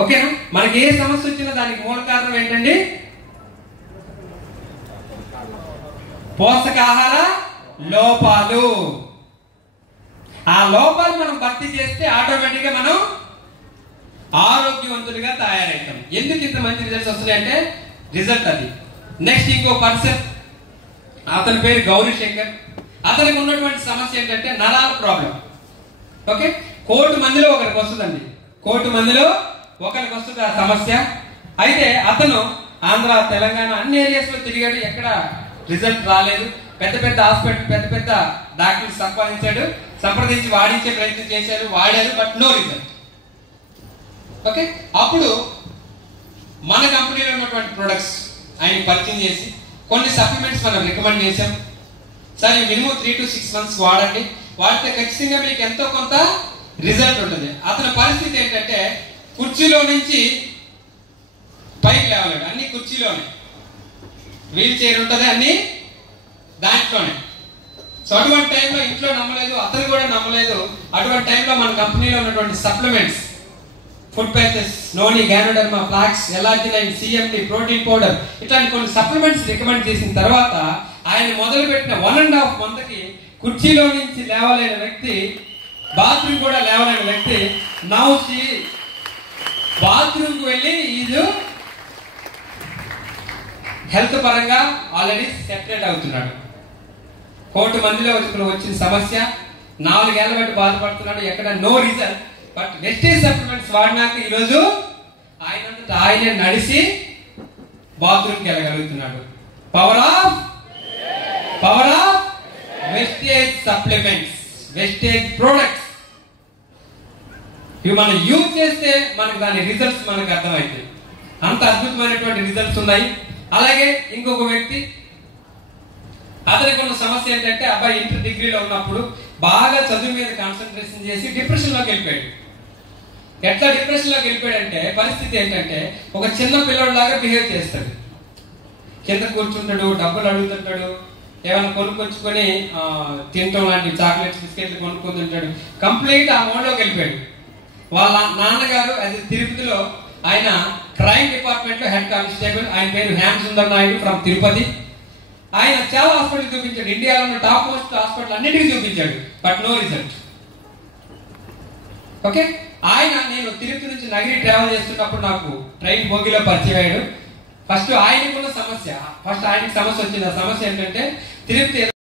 ఓకేనా? మనకి ఏ సమస్య వచ్చినా దానికి మూల కారణం ఏంటండి? పోషకాహార లోపాలు. ఆ లోపాలు మనం భర్తీ చేస్తే ఆటోమేటిక్ గా మనం ఆరోగ్యవంతులుగా తయారవుతాం. ఎందుకు ఇంత మంచి రిజల్ట్స్ వస్తున్నాయి అంటే రిజల్ట్ అది. నెక్స్ట్ ఇంకో పర్సన్, అతని పేరు గౌరీ శంకర్. అతనికి ఉన్నటువంటి సమస్య ఏంటంటే నరాల ప్రాబ్లం. ఓకే, 1,00,00,000 మందిలో ఒకరికి వస్తుందండి. 1,00,00,000 మందిలో ఒకరికి వస్తుంది ఆ సమస్య. అయితే అతను ఆంధ్ర, తెలంగాణ అన్ని ఏరియాస్ లో తిరిగాడు, ఎక్కడ రిజల్ట్ రాలేదు. పెద్ద పెద్ద హాస్పిటల్, పెద్ద పెద్ద డాక్టర్లు సంప్రదించి వాడించే ప్రయత్నం చేశారు, వాడారు, బట్ నో రిజల్ట్. ఓకే, అప్పుడు మన కంపెనీలో ఉన్నటువంటి ప్రొడక్ట్స్ ఆయన పరిచయం చేసి కొన్ని సప్లిమెంట్స్ మనం రికమెండ్ చేశాం. సార్ ఈ మినిమం 3 to 6 months వాడండి, వాడితే ఖచ్చితంగా మీకు ఎంతో కొంత రిజల్ట్ ఉంటుంది. అతని పరిస్థితి ఏంటంటే కుర్చీలో నుంచి పైకి లేవలేడు, అన్ని కుర్చీలోనే, వీల్ చైర్ ఉంటుంది అన్ని దాంట్లోనే. సో అటువంటి టైంలో ఇంట్లో నమ్మలేదు, అతను కూడా నమ్మలేదు. అటువంటి టైంలో మన కంపెనీలో ఉన్నటువంటి supplements, food patches, noni, ganoderma, flax, L arginine, CMD, protein powder, ఇట్లాంటి కొన్ని సప్లిమెంట్స్ రికమెండ్ చేసిన తర్వాత ఆయన మొదలుపెట్టిన 1.5 monthకి కుర్చీలో నుంచి లేవలేని వ్యక్తి, బాత్రూమ్ కూడా లేవలేని వ్యక్తి నవ్వుచి బాత్రూమ్కి వెళ్ళి ఇది హెల్త్ పరంగా ఆల్రెడీ సెపరేట్ అవుతున్నాడు. 1,00,00,000 మందిలో వచ్చిన సమస్య, 4 ఏళ్ల బట్టి బాధపడుతున్నాడు, ఎక్కడ no result. But Vestige supplements వాడినాక ఈరోజు ఆయనే నడిచి బాత్రూమ్కి వెళ్ళగలుగుతున్నాడు. Power of Vestige supplements, Vestige products. ఇవి మనం యూజ్ చేస్తే మనకు దాని రిజల్ట్స్ మనకు అర్థమవుతాయి. అంత అద్భుతమైనటువంటి రిజల్ట్స్ ఉన్నాయి. అలాగే ఇంకొక వ్యక్తి, అతనికి ఉన్న సమస్య ఏంటంటే అబ్బాయి ఇంటర్ డిగ్రీలో ఉన్నప్పుడు బాగా చదువు మీద కాన్సన్ట్రేషన్ చేసి డిప్రెషన్ లోకి వెళ్ళిపోయాడు. ఎట్లా డిప్రెషన్ లోకి వెళ్ళిపోయాడంటే పరిస్థితి ఏంటంటే ఒక చిన్న పిల్లడిలాగా బిహేవ్ చేస్తాడు. కింద కూర్చుంటాడు, డబ్బులు అడుగుతుంటాడు, ఏమైనా కొనుక్కొచ్చుకొని తింటాం లాంటి చాక్లెట్స్, బిస్కెట్లు కొనుక్కొని తింటాడు. కంప్లీట్ ఆ మోడ్లోకి వెళ్ళిపోయాడు. వాళ్ళ నాన్నగారు అది తిరుపతిలో ఆయన క్రైమ్ డిపార్ట్మెంట్ లో హెడ్ కానిస్టేబుల్. ఆయన పేరు హ్యామ్ సుందర్ నాయుడు ఫ్రమ్ తిరుపతి. ఆయన చాలా హాస్పిటల్ చూపించాడు, ఇండియాలో ఉన్న టాప్ మోస్ట్ హాస్పిటల్ అన్నిటికీ చూపించాడు, బట్ నో రిజల్ట్. ఓకే, ఆయన నేను తిరుపతి నుంచి నగిరి ట్రావెల్ చేస్తున్నప్పుడు నాకు ట్రైన్ బోగిలో పరిచయం అయ్యాడు. ఫస్ట్ ఆయనకున్న సమస్య వచ్చింది. ఆ సమస్య ఏంటంటే తిరుపతి